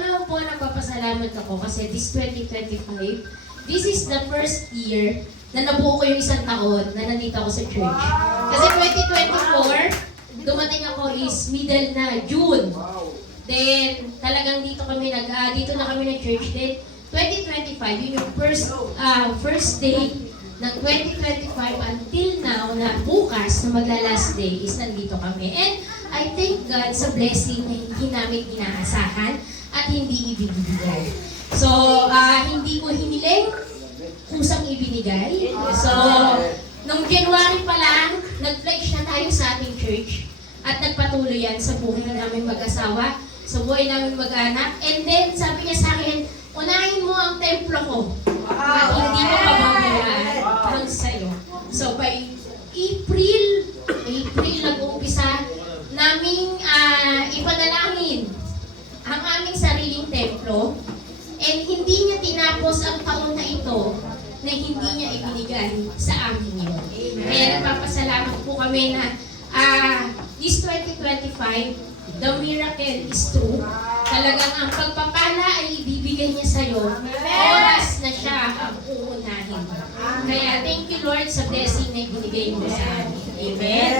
naman po nagpapasalamat ako kasi this 2025, this is the first year na nabuo ko yung isang taon na nandito ako sa church. Kasi 2024, dumating ako is middle na, June. Then, talagang dito na kami ng church. Then, 2025, yun yung first day ng 2025 until now na bukas na magla-last day is nandito kami. And I thank God sa blessing na hindi namin inaasahan at hindi ibinibigay. So, hindi ko hiniling kusang ibinigay. So, nung January pa lang, nag-pledge na tayo sa ating church at nagpatuloy yan sa buhay namin mag-asawa, sa buhay namin mag-anak. And then, sabi niya sa akin, unahin mo ang templo ko at hindi mo pababayaan doon sa'yo. So, by April nag-uumpisa naming ipanalangin ang aming sariling templo. And hindi niya tinapos ang taon na ito na hindi niya ibinigay sa amin yun. Kaya nagpapasalamat po kami na this 2025, the miracle is true. Talagang ang pagpapala ay ibibigay niya sa'yo. Oras na siya ang uunahin. Kaya thank you Lord sa blessing na ibinigay mo sa amin. Amen.